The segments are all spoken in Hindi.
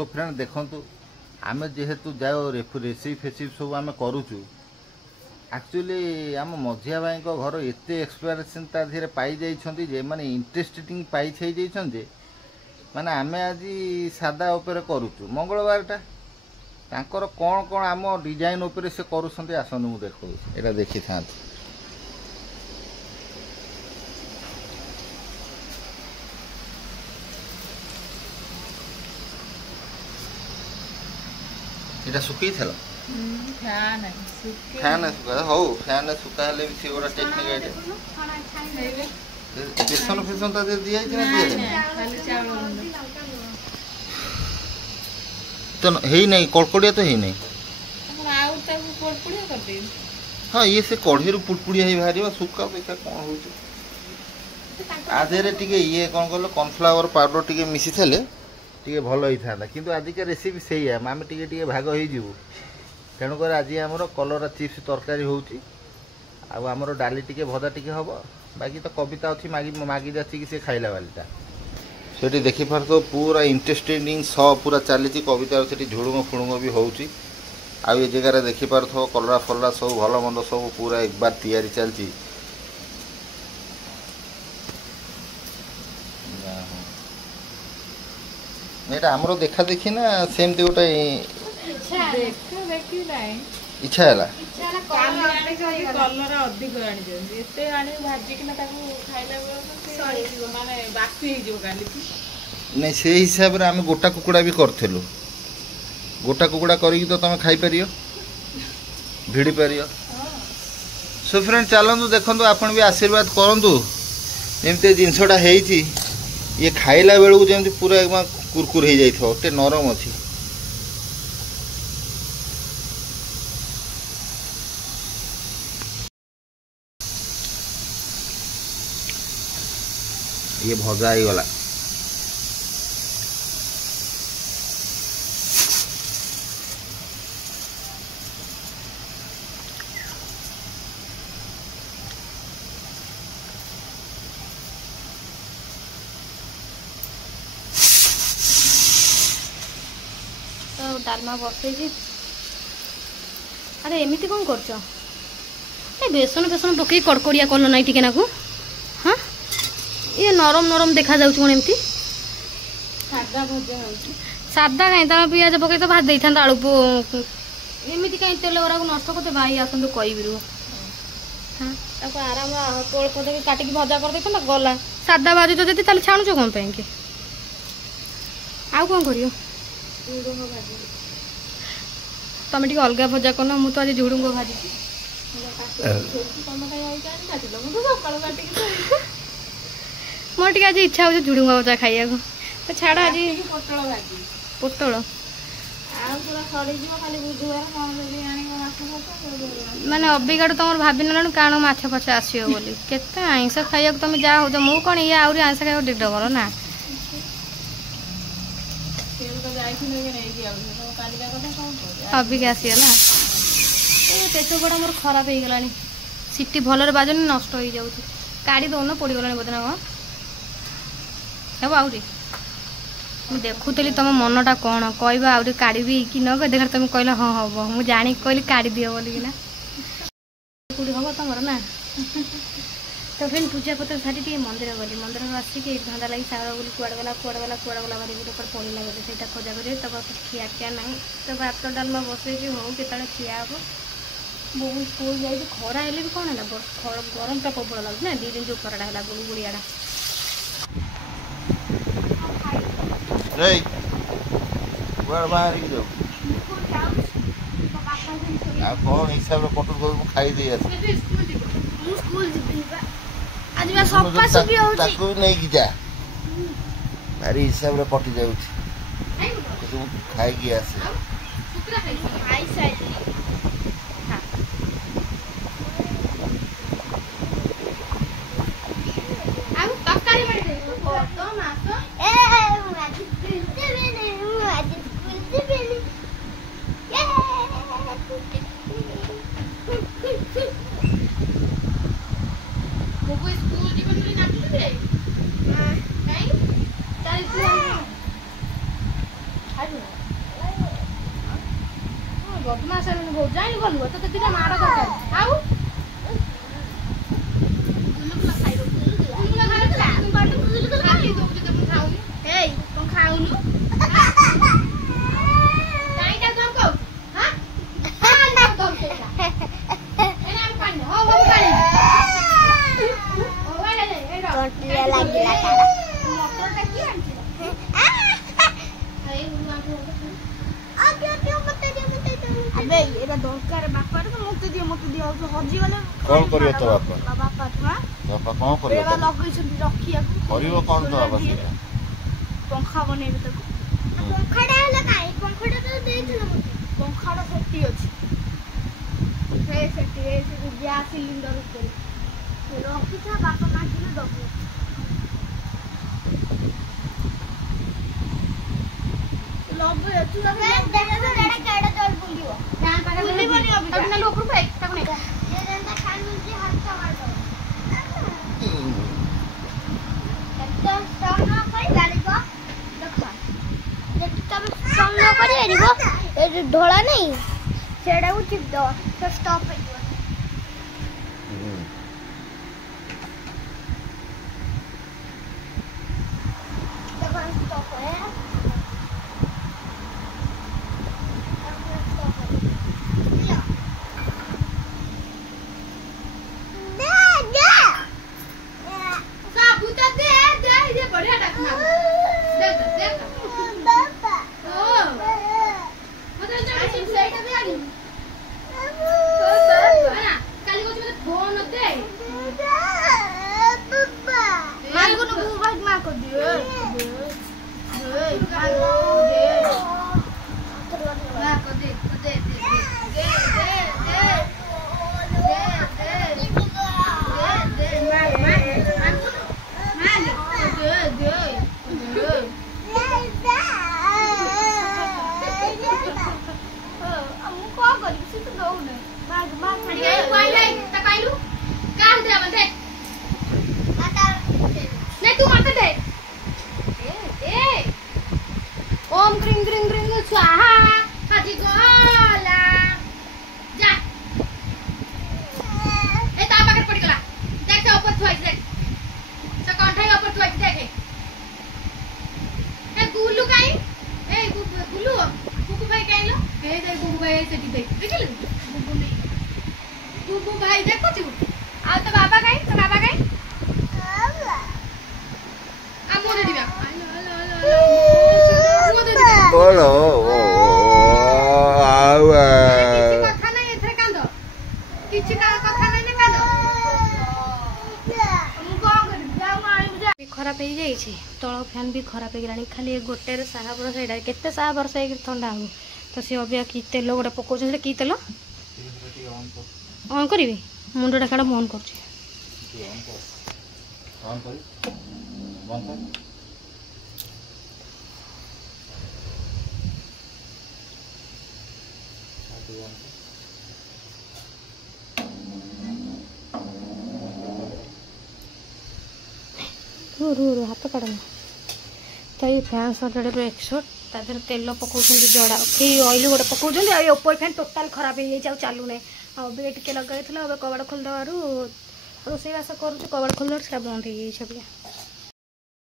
सो फ्रेंड देखंतु आमे जेहेतु जाओ रेसिपी फेसिपी सब आमे करूचु एक्चुअली आम मझिया भाई घर एत एक्सपीरियंस ता धीरे पाई जाइछंती जे माने इंटरेस्टिंग पाई छई जाइछन जे माने आमे आज सादा ऊपर करूचु मंगलवार टा तांकर कोन कोन आम डिजाइन ऊपर से करूछंती आसन मु देखो एटा देखि थांत एटा सुखी थला फैन सुखा हो फैन सुखा हेले भी गोटा टेक्निक आइडिया बेसन फेसन ता दिया कि ना दिया तो हेई नहीं कड़कड़िया तो हेई नहीं हाँ ये से कढ़ी पुड़पुड़िया ही बाहर सुखा देखा कौन हो आधे टिके ये कौन कल कॉर्नफ्लावर पाउडर टिके मिसी थेले टिके भल होई था किंतु आजिका रेसिपी सही है आम टिके टिके भाग हो जीवु तेणुक आज आमर कलरा चिप्स तरकारी होउची आमर डाली टिके भजा टिके हम बाकी तो कविता अच्छी मागी मागी जाची से खाइला वालीटा से देखी पार तो पूरा इंटरेस्टिंग पूरा चली कविता से झुड़ुंग फुड़ुंग भी होउची आ ये जगह देखी पार थो कलरा फलरा सब भल मंद सब पूरा एक बार तैयारी चलती एटा हमरो देखा देखी ना सेमती गोटे इच्छा है नहीं से हिसाब रे आम गोटा कुकुड़ा भी करथिलु गोटा कुकुड़ा करी तो तुम खाई परियो भिड़ी परियो सो फ्रेंड चलतु देखु आपन भी आशीर्वाद करंतु जेमते जिनसटा हेइची ये खाइला बेलू जमी पूरा एकदम कुरकुर हो जाए नरम अच्छी ये भजा ही गला डालमा बसई अरे एमती कौन कर बेसन बेसन पकई कड़कड़िया कल ना टिके नाकू हाँ ये नरम नरम देखा जाऊँ कौन एमती सादा भजा सादा कहीं तुम पिज पकई तो भाज देता आलू एमती कहीं तेल गुरा नष्ट करते भाई आसतु कहबिरू हाँ आराम अल्प अल्प काटिकी भजा कर देता गला सादा भाजुच जदि छाणुच कौन पे आउ कौन कर तुम टे अलग भजा करना मुझे तो आज झुड़ुंग भाजी मोर टे आज इच्छा हो झुड़ुंग भजा खाइया तो छाड़ आज पोटल माने अबिकाटू तुम भाभी ना काण माछ फाछ आसो बोली केते आइंस खाइया तुम जा हो मु कौन ये आहरी आइंस खाइया डेढ़ डबल ना अबिका आसीगला पेट बड़ा मोर खराब हो गला सीटी भलरे बाजुनी नष्ट हो जाऊँ काढ़ी दौन पड़गला बोधे ना सब आहरी मुझे देखुली तुम मनटा कौन कह आहरी काढ़ी कि न देख तुम कहल हाँ हम मुझे जाणी कहली काढ़ी दिए बोलिकिना कौटी हम तुम ना तो फिर पूजा पत्र सारी टे मंदिर गली मंदिर आसिक धंदा लगी सागर बोली कुआड़ गला भारी गोटे पड़ा बोले से खोजा कर तब खिया खिया ना तो भात डालमा बसई हो के खिया हम बहुत स्कूल जाए खरा हेल्ले भी कौन है गरम टा प्रबल लगे ना 2 दिन जो खराटा है गुड़गुड़ियाटा कौन हिसाब से पटल खाई दे आज मैं सफा सफी हो ताको नहीं कि जा भारी हिसाब रे पटी जाउछि तू खाई की आसे खाई साइड आउ तकारी मार दे तो मासो ए आज बुलते बेनी बदमाश बहुत जाइन गलु तो दिटा मार दरकार आउ कौन करियो तो बापा बापा कौन करियो करियो कौन तो बाबा से पंखा बनेबे तो पंखाटा हला काई पंखाटा तो देइथिलो पंखाटा सेटी अछि से सेटी से गैस सिलिंडर ऊपर रखी था बापा काटिले दबो लबे तू देखा तो एड़ा केड़ा चल बुलियो फैन पाका बुलिबनी अभी तब ना ऊपर पे तक नहीं ये जनता खान मुझे हाथ का मार दो एकदम स्ट्रांग ना कर गाड़ी को देखा जेटी तब स्ट्रांग ना करी एरिबो ए ढोला नहीं सेडा को चिप दो तो स्टॉप हो जाओ देखो स्टॉप है ओम ग्रिंग ग्रिंग ग्रिंग स्वाहा हाजी गोला जा ए ता पाकर पड़ी गला देख से ऊपर थुआई देख से कंठाई ऊपर थुआई देख ए गुल्लू काई ए गुल्लू गुगु भाई काई लो ए दे गुगु भाई से देख देखिल गुगु नहीं गुगु भाई देखो तू आ तो बाबा काई आ मोरे दिबा बोलो आवे कथा नहीं एथरे कांदो किछि का कथा नहीं कांदो हम को कर जाऊ आइ बुझा खराब हो जाई छी तळ फैन भी खराब हो गेलानी खाली गोटे रे साहा बरस एडा केते साहा बरस ए ठंडा हो तो से अबिया की तेल गोटे पको छै की तेल ऑन करबी मुंडटा काडा मन करछि ऑन कर बंद कर रू हाथ काटना तो ये फैन सजाड़े 100 तादेह तेल पकाउं जड़ा कि ऑयल गोटे पकाउं ऊपर फैन टोटाल खराब हो जाए चालू ना अब टे लगे कबाड़ खोलदेव रोसईबास कर कबाड़ खोलदेव से बंद हो जाए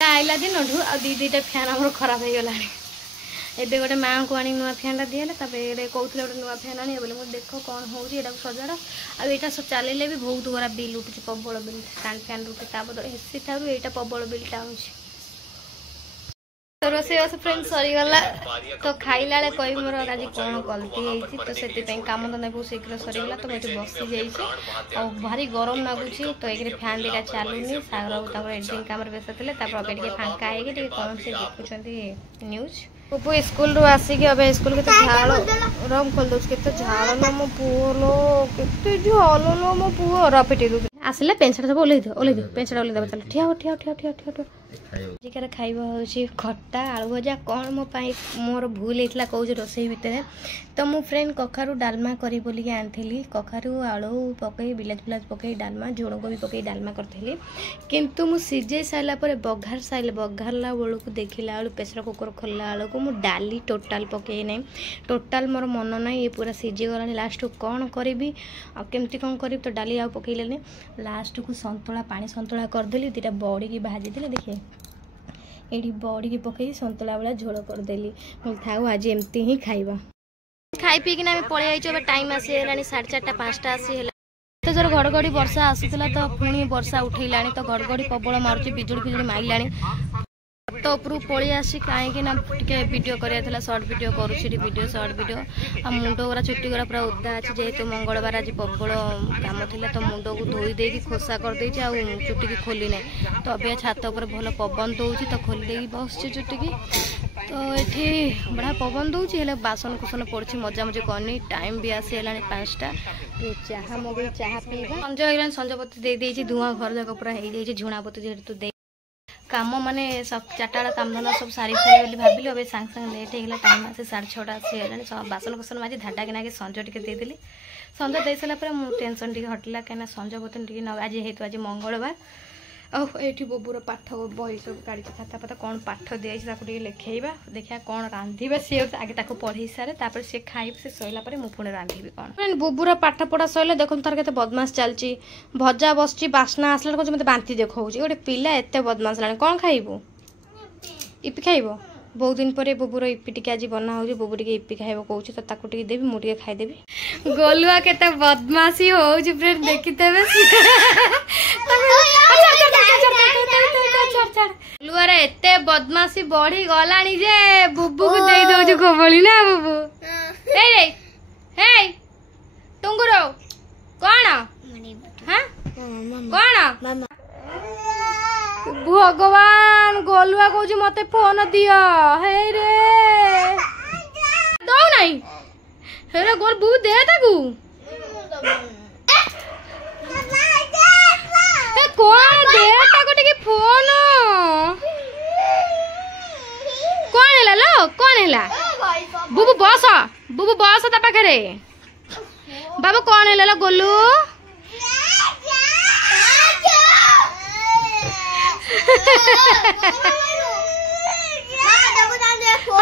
आइला दिन आ दीटा फैन आम खराब हो गला एबे गोटे माँ को आनी नुआ फैन दिहले कहते गोटे नुआ फैन आने बोले मुझे देख कौन हो सजाड़ आईटा चलिए भी बहुत गुरा बिल उठुची प्रबल बिल स्टैंड फैन उठे एसी ठार यहाँ प्रबल बिलटा हो रोसईबास फ्रेंड सरीगला तो खाइला कह मोर आज कौन गलती होती तो से कम धंदा बहुत शीघ्र सरीगला तो मुझे बसी जाइए भारी गरम लगुच तो एक फैन दीटा चलुनी सागर एडिटिंग काम व्यस्त थे अबे फांका है कौन से देखुं न्यूज पुपु स्कूल रू आसिक अब स्कूल के झाड़ रम खोल दे के झाड़ लो मो पुओ लो के झाल लो मो पुओ रपिटे आसिले पेन सार्ट सब ओल्लै दियो पेन सार्ट ओल्लै देव चल ठिया ठिया ठिया ठिया ठिया ଆଜିକାର ଖାଇବା ହେଉଛି ଖଟା ଆଳୁ ଭଜା। କ'ଣ ମୋ ପାଇଁ ମୋର ଭୁଲ ହେଇଥିଲା କହୁଛି ରୋଷେଇ ଭିତରେ। ତ ମୁଁ ଫ୍ରେଣ୍ଡ କଖାରୁ ଡାଲମା କରିବି ବୋଲିକି ଆଣିଥିଲି। କଖାରୁ ଆଳୁ ପକାଇ ବିଲାତି ଫିଲାତି ପକାଇ ଡାଲମା ଝୁଡ଼ଙ୍ଗ ବି ପକାଇ ଡାଲମା କରିଥିଲି। କିନ୍ତୁ ମୁଁ ସିଝେଇ ସାରିଲା ପରେ ବଘାରିଲା ବେଳକୁ ଦେଖିଲା ବେଳକୁ ପ୍ରେସର କୁକର ଖୋଲିଲା ବେଳକୁ ମୁଁ ଡାଲି ଟୋଟାଲ୍ ପକାଇ ନାହିଁ। ଟୋଟାଲ୍ ମୋର ମନ ନାହିଁ, ଇଏ ପୁରା ସିଝିଗଲାଣି। ଲାଷ୍ଟକୁ କ'ଣ କରିବି ଆଉ କେମିତି କ'ଣ କରିବି, ତ ଡାଲି ଆଉ ପକାଇଲେନି। ଲାଷ୍ଟକୁ ସନ୍ତୁଳା ପାଣି ସନ୍ତୁଳା କରିଦେଲି। ଦୁଇଟା ବଡ଼ିକି ଭାଜିଦେଲି। ଦେଖିଏ ଏଠି ବଡ଼ିକି ପକାଇ ସନ୍ତୁଳା ଭଳିଆ ଝୋଳ କରିଦେଲି। ଥାଉ ଆଜି ଏମିତି ହିଁ ଖାଇବା। ଖାଇ ପିଇକିନା ଆମେ ପଳେଇ ଆଇଛୁ। ଏବେ ଟାଇମ୍ ଆସିଗଲାଣି 4:30 5ଟା ଆସିହେଲା। ଏତେ ଜୋର ଘଡ଼ଘଡ଼ି ବର୍ଷା ଆସୁଥିଲା ତ ପୁଣି ବର୍ଷା ଉଠେଇଲାଣି। ତ ଘଡ଼ଘଡ଼ି ପ୍ରବଳ ମାରୁଛି, ବିଜୁଳି ଫିଜୁଳି ମାରିଲାଣି। ତ ଉପରକୁ ପଳେଇ ଆସି କାହିଁକି ନା ଟିକେ ଭିଡ଼ିଓ କରିବାର ଥିଲା। ସର୍ଟ ଭିଡ଼ିଓ କରୁଛି ଏଠି, ସର୍ଟ ଭିଡ଼ିଓ। ଆଉ ମୁଣ୍ଡ ଗୁରା ଚୁଟି ଗୁରା ପୁରା ଓଦା ଅଛି, ଯେହେତୁ ମଙ୍ଗଳବାର ଆଜି ପ୍ରବଳ କାମ ଥିଲା। ତ ମୁଣ୍ଡକୁ ଧୋଇ ଦେଇକି ଖୋସା କରିଦେଇଛି, ଆଉ ଚୁଟିକି ଖୋଲି ନାହିଁ। ତ ଅବିକା ଛାତ ଉପରେ ଭଲ ପବନ ଦେଉଛି, ତ ଖୋଲି ଦେଇକି ବସିଛି ଚୁଟିକି। ତ ଏଠି ବଢ଼ିଆ ପବନ ଦେଉଛି, ହେଲେ ବାସନ କୁସନ ପଡ଼ିଛି, ମଜାମଜି କରିନି। ଟାଇମ୍ ବି ଆସିଗଲାଣି 5ଟା। ଚାହା ମଗେଇ ଚାହା ପିଇବା। ସଞ୍ଜ ହେଇଗଲାଣି, ସଞ୍ଜପତି ଦେଇଦେଇଛି। ଧୂଆଁ ଘର ଯାକ ପୁରା ହେଇଯାଇଛି। ଝୁଣାପତି ଯେହେତୁ ଦେଇ କାମ ମାନେ 4ଟା ବେଳେ କାମ ଧନ୍ଦା ସବୁ ସାରି ବୋଲି ଭାବିଲି। ଏବେ ସାଙ୍ଗେ ସାଙ୍ଗେ ଲେଟ୍ ହେଇଗଲା। ଟାଇମ୍ ଆସି 6:30 ଆସିଗଲାଣି। ବାସନ କୁସନ ମାଜି ଧାଡ଼ା କିନାକି ସଞ୍ଜ ଟିକେ ଦେଇଦେଲି। ସଞ୍ଜ ଦେଇସାରିଲା ପରେ ମୁଁ ଟେନସନ୍ ଟିକେ ହଟିଲା, କାହିଁକିନା ସଞ୍ଜ ପତ୍ର ଟିକେ ଆଜି ଯେହେତୁ ଆଜି ମଙ୍ଗଳବାର। ଆଉ ଏଇଠି ବୋବୁର ପାଠ ବହି ସବୁ କାଢ଼ିଛି, ଖାତା ଫାତା କ'ଣ ପାଠ ଦିଆଯାଇଛି ତାକୁ ଟିକେ ଲେଖେଇବା। ଦେଖିବା କ'ଣ ରାନ୍ଧିବା। ସିଏ ଆଗେ ତାକୁ ପଢ଼େଇ ସାରେ, ତାପରେ ସିଏ ଖାଇବ। ସେ ଶୋଇଲା ପରେ ମୁଁ ପୁଣି ରାନ୍ଧିବି କ'ଣ। ବୋବୁର ପାଠ ପଢ଼ା ସରିଲା। ଦେଖନ୍ତୁ ତାର କେତେ ବଦମାସ ଚାଲିଛି। ଭଜା ବସିଛି, ବାସ୍ନା ଆସିଲା କହୁଛି ମୋତେ ବାନ୍ତି ଦେଖାଉଛି। ଗୋଟେ ପିଲା ଏତେ ବଦମାସ ହେଲାଣି। କ'ଣ ଖାଇବୁ? ଇପି ଖାଇବ? ବହୁତ ଦିନ ପରେ ବୋବୁର ଇପି ଟିକେ ଆଜି ବନା ହେଉଛି। ବୋବୁ ଟିକେ ଇପି ଖାଇବ କହୁଛି, ତ ତାକୁ ଟିକେ ଦେବି, ମୁଁ ଟିକେ ଖାଇଦେବି। ଗୋଲୁଆ କେତେ ବଦମାସି ହେଉଛି ଫ୍ରେଣ୍ଡ, ଦେଖିଦେବେ। ଲୁଆର ଏତେ ବଦମାସି ବଢି ଗଲାଣି ଯେ ବୁବୁକୁ ଦେଇ ଦଉଛି ଖୋବଳି ନା ବୁବୁ। ହେଇ ହେଇ ଟୁଙ୍ଗୁର କଣ କଣ ଭଗବାନ, ଗୋଲୁଆ କହୁଛି ମତେ ଫୋନ ଦିଅ। ହେଇ ରେ ଦଉ ନାହିଁ। ହେରେ ଗୋଲ ବୁବୁ ଦେ ତାକୁ। କଣ ଦେ ତାକୁ ଟିକେ ଫୋନ। କଣ ହେଲା लो, କଣ ହେଲା? ବୁବୁ ବସ, ବୁବୁ ବସ ତା ପାଖରେ। ବାବୁ କଣ ହେଲା लो ଗୋଲୁ?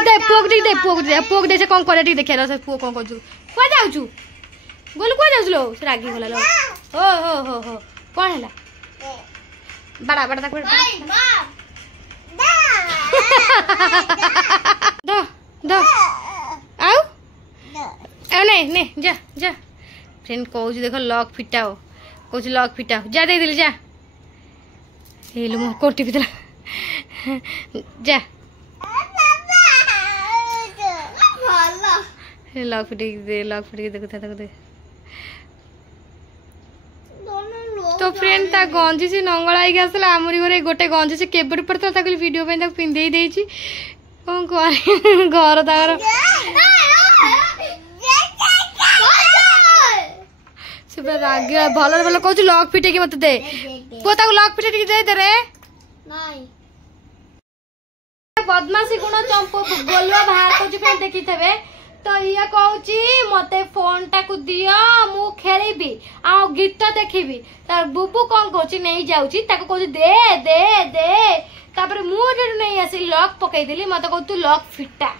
दे पुओ दे पुओ दे से कौन करे ठीक देखिया से पुओ कौन करछु को जाउछु गोलू को जाउछु लो से रागी गला लो हो कौन हैला बड़ा बड़ा तक दो दो आउ आ नहीं जा जा फ्रेंड कहू देखो लॉक फिटाओ कहू लॉक फिटाओ जा दे दिल जा हेलो मो कोटी भी जा लॉक फिटे देखो था दे तो फ्रेंड ता गंजी से नंगला आइक आसला आमरी घरे गोटे गंजी से केबड़ पड़ता ताकि वीडियो पे ताक पिंदे देइची कोन करे घर तार से राग भल भल कहू लॉक फिटे के मत दे पो ताक लॉक फिटे के दे रे नहीं बदमाशी गुण चंपो गोलुआ बाहर को फ्रेंड देखि थबे तो ये कहूची मते फोन टाकू दियो मु खेलीबी आ गीत देखिबी तार बुबू कोन कहूची नहीं जाउची ताको कहूची दे दे दे तापर मु जे नहीं आसी लॉक पकई देली मते कहू तू लॉक फिटा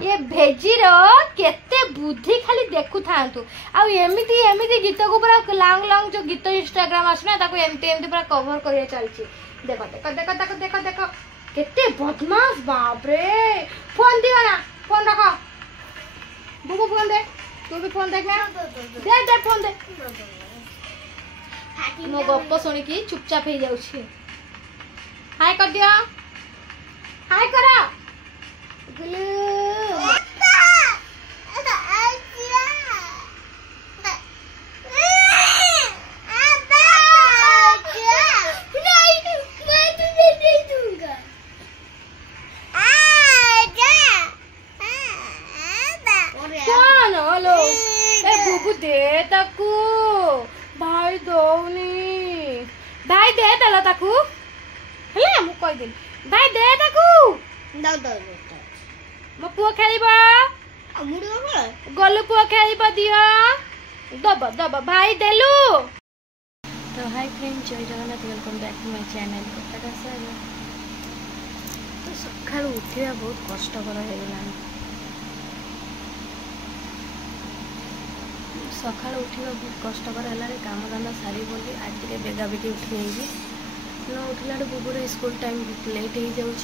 ये भेजी रो केते बुद्धि खाली देखु थांतु आ एमिति एमिति गीत को पूरा लॉन्ग लॉन्ग जो गीत इंस्टाग्राम आसना ताको एमिति एमिति पूरा कवर करिया चलची देखो देखो देखो देखो देखो देखो केते बदमाश बाप रे फोन दियो ना फोन रखो बुबू फोन दे तू भी फोन देख दे दे फोन दे मो गप्प सुनी की चुपचाप हो जाउछी हाय कर दियो हाय करा गुलू दे ताकू भाई दौनी भाई दे तला ताकू हले मु कह ଦେଲି ଭାଇ ଦେ ତାକୁ ମୋ ପୁଅ ଖେଳିବ ଗଲୁ ପୁଅ ଖେଳିବ ଦିଅ ଦବ ଦବ ଭାଇ ଦେଲୁ। तो hi friends Jai Jagannath welcome back to my channel Kataka Sagar. तो सकाळु उठिया बहुत कष्टकर हो गलानी सकाळु उठिया बहुत कष्टकर है काम धंदा सारी बोली आज टे बेगा बेगी उठी नहीं न उठला बुबुर स्कूल टाइम लेट हो जाऊँ।